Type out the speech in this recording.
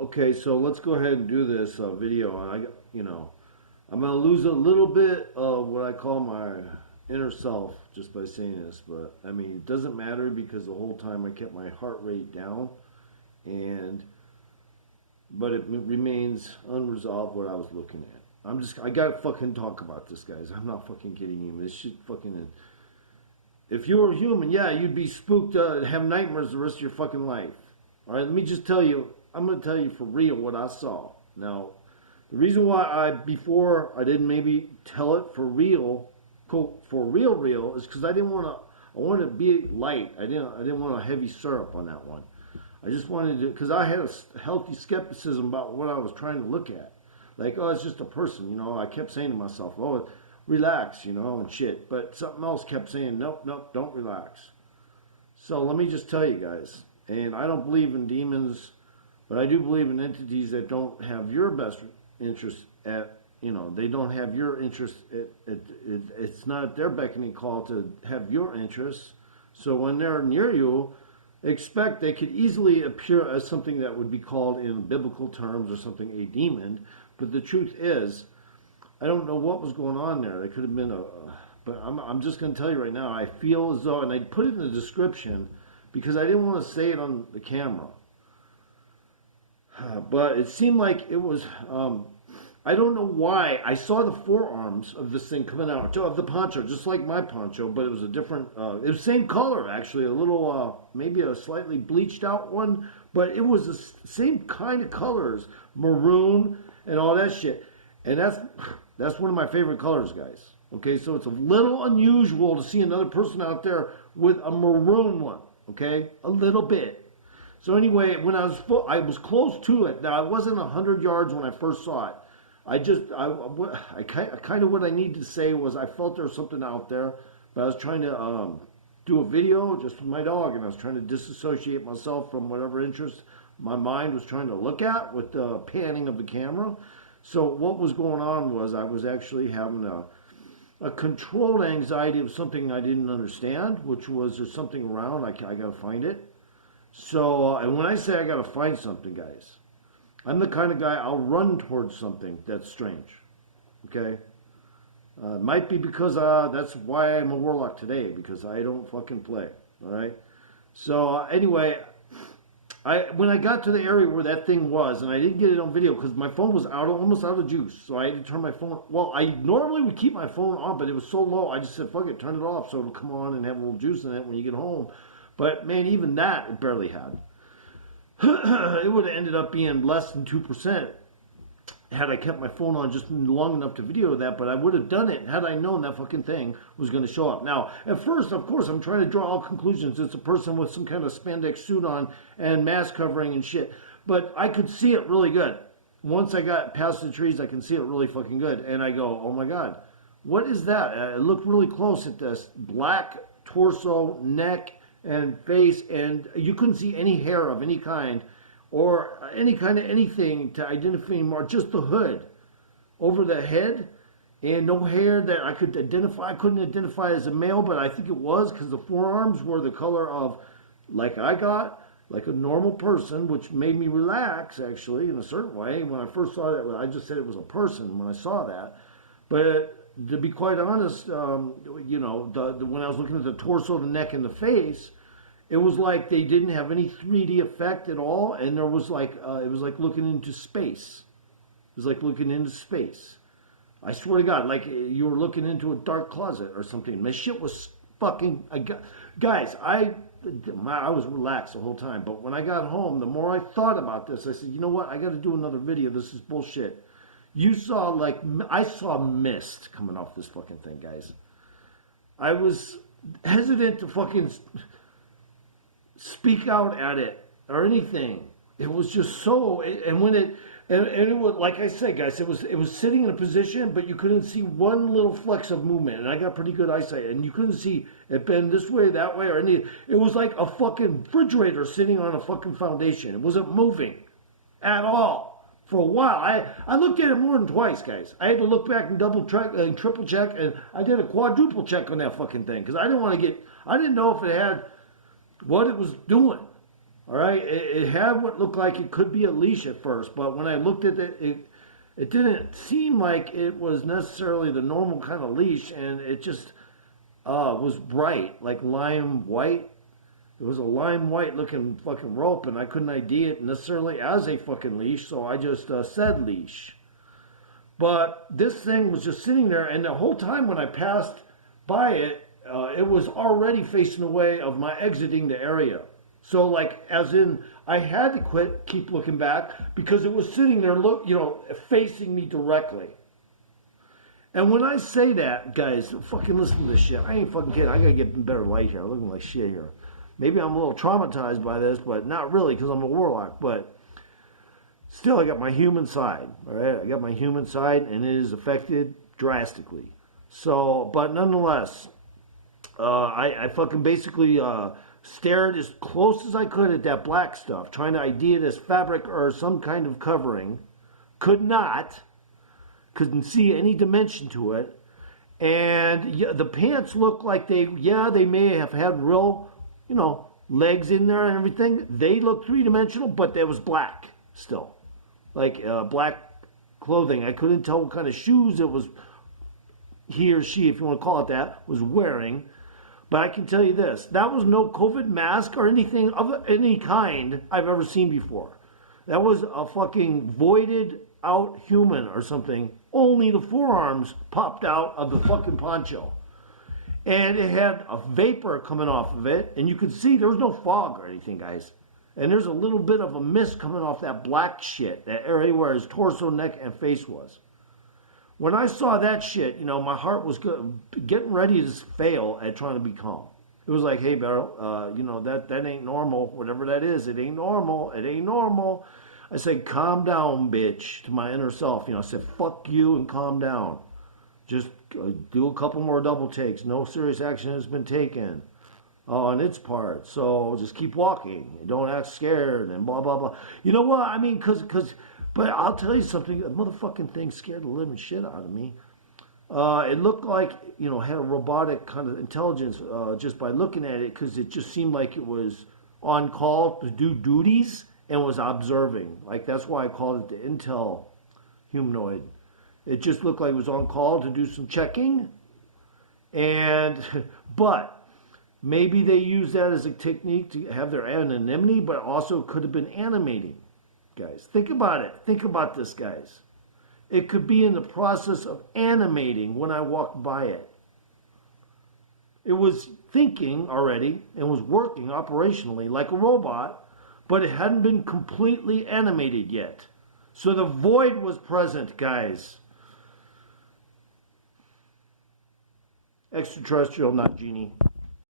Okay, so let's go ahead and do this video. I'm gonna lose a little bit of what I call my inner self just by saying this, but I mean it doesn't matter because the whole time I kept my heart rate down, but it remains unresolved what I was looking at. I gotta fucking talk about this, guys. I'm not fucking kidding you. This shit fucking. If you were human, yeah, you'd be spooked, have nightmares the rest of your fucking life. All right, let me just tell you. I'm going to tell you for real what I saw. Now, the reason why before I didn't maybe tell it for real, quote, for real, is because I wanted to be light. I didn't want a heavy syrup on that one. I just wanted to, because I had a healthy skepticism about what I was trying to look at. Like, oh, it's just a person, I kept saying to myself, oh, relax, and shit. But something else kept saying, nope, don't relax. So let me just tell you guys, and I don't believe in demons, but I do believe in entities that don't have your best interest they don't have your interest. It's not at their beckoning call to have your interests. So when they're near you, expect they could easily appear as something that would be called in biblical terms or something a demon. But the truth is, I don't know what was going on there. It could have been but I'm just going to tell you right now, I feel as though, and I put it in the description because I didn't want to say it on the camera. But it seemed like it was, I don't know why. I saw the forearms of this thing coming out of the poncho, just like my poncho, but it was a different, it was the same color actually, a little, maybe a slightly bleached out one, but it was the same kind of colors, maroon and all that shit. And that's one of my favorite colors, guys. Okay, so it's a little unusual to see another person out there with a maroon one. Okay, a little bit. So anyway, when I was close to it. Now I wasn't 100 yards when I first saw it. I kind of what I needed to say was I felt there was something out there, but I was trying to do a video just with my dog, and I was trying to disassociate myself from whatever interest my mind was trying to look at with the panning of the camera. So what was going on was I was actually having a controlled anxiety of something I didn't understand, which was there's something around, I got to find it. So, and when I say I got to find something, guys, I'm the kind of guy, I'll run towards something that's strange, okay? It might be because that's why I'm a warlock today, because I don't fucking play, all right? So anyway, when I got to the area where that thing was, and I didn't get it on video because my phone was almost out of juice, so I had to turn my phone. Well, I normally would keep my phone on, but it was so low, I just said, fuck it, turn it off so it'll come on and have a little juice in it when you get home. But man, even that, it barely had. It would have ended up being less than 2% had I kept my phone on just long enough to video that, but I would have done it had I known that fucking thing was going to show up. Now, at first, of course, I'm trying to draw all conclusions. It's a person with some kind of spandex suit on and mask covering and shit. But I could see it really good. Once I got past the trees, I can see it really fucking good. And I go, oh my God, what is that? I looked really close at this black torso, neck, and face, and you couldn't see any hair of any kind or any kind of anything to identify anymore, just the hood over the head and no hair that I could identify. I couldn't identify as a male, but I think it was because the forearms were the color of, like I got, like a normal person, which made me relax actually in a certain way. When I first saw that, I just said it was a person when I saw that. But to be quite honest, when I was looking at the torso, the neck, and the face, it was like they didn't have any 3D effect at all, and there was like it was like looking into space. It was like looking into space. I swear to God, like you were looking into a dark closet or something. My shit was fucking. Guys, I was relaxed the whole time, but when I got home, the more I thought about this, I said, you know what? I got to do another video. This is bullshit. I saw mist coming off this fucking thing, guys. I was hesitant to fucking speak out at it or anything. It was just so, and when it was, like I said, guys, it was sitting in a position, but you couldn't see one little flex of movement, and I got pretty good eyesight, and you couldn't see it bend this way, that way, or any. It was like a fucking refrigerator sitting on a fucking foundation. It wasn't moving at all. For a while, I looked at it more than twice, guys. I had to look back and double check and triple check, and I did a quadruple check on that fucking thing because I didn't know if it had what it was doing. All right, it had what looked like it could be a leash at first, but when I looked at it didn't seem like it was necessarily the normal kind of leash, and it just was bright, like lime white. It was a lime white looking fucking rope, and I couldn't ID it necessarily as a fucking leash, so I just said leash. But this thing was just sitting there, and the whole time when I passed by it, it was already facing away of my exiting the area. So, like, as in, I had to keep looking back because it was sitting there, facing me directly. And when I say that, guys, fucking listen to this shit. I ain't fucking kidding. I gotta get better light here. I'm looking like shit here. Maybe I'm a little traumatized by this, but not really because I'm a warlock. But still, I got my human side. All right, I got my human side, and it is affected drastically. So, but nonetheless, I fucking basically stared as close as I could at that black stuff, trying to ID it as fabric or some kind of covering. Couldn't see any dimension to it. And yeah, the pants looked like they may have had real, legs in there and everything. They looked three-dimensional, but there was black still. Like black clothing. I couldn't tell what kind of shoes it was, he or she, if you want to call it that, was wearing. But I can tell you this, that was no COVID mask or anything of any kind I've ever seen before. That was a fucking voided out human or something. Only the forearms popped out of the fucking poncho. And it had a vapor coming off of it, and you could see there was no fog or anything, guys. And there's a little bit of a mist coming off that black shit, that area where his torso, neck, and face was. When I saw that shit, my heart was getting ready to fail at trying to be calm. It was like, hey, Beryl, that ain't normal. Whatever that is, it ain't normal. It ain't normal. I said, calm down, bitch, to my inner self. I said, fuck you and calm down. Just do a couple more double takes. No serious action has been taken on its part. So just keep walking. Don't act scared and blah, blah, blah. You know what? I mean, but I'll tell you something. The motherfucking thing scared the living shit out of me. It looked like, had a robotic kind of intelligence just by looking at it, because it just seemed like it was on call to do duties and was observing. Like, that's why I called it the Intel Humanoid. It just looked like it was on call to do some checking. But maybe they used that as a technique to have their anonymity, but also could have been animating. Guys, think about it. Think about this, guys. It could be in the process of animating when I walked by it. It was thinking already and was working operationally like a robot, but it hadn't been completely animated yet. So the void was present, guys. Extraterrestrial, not genie.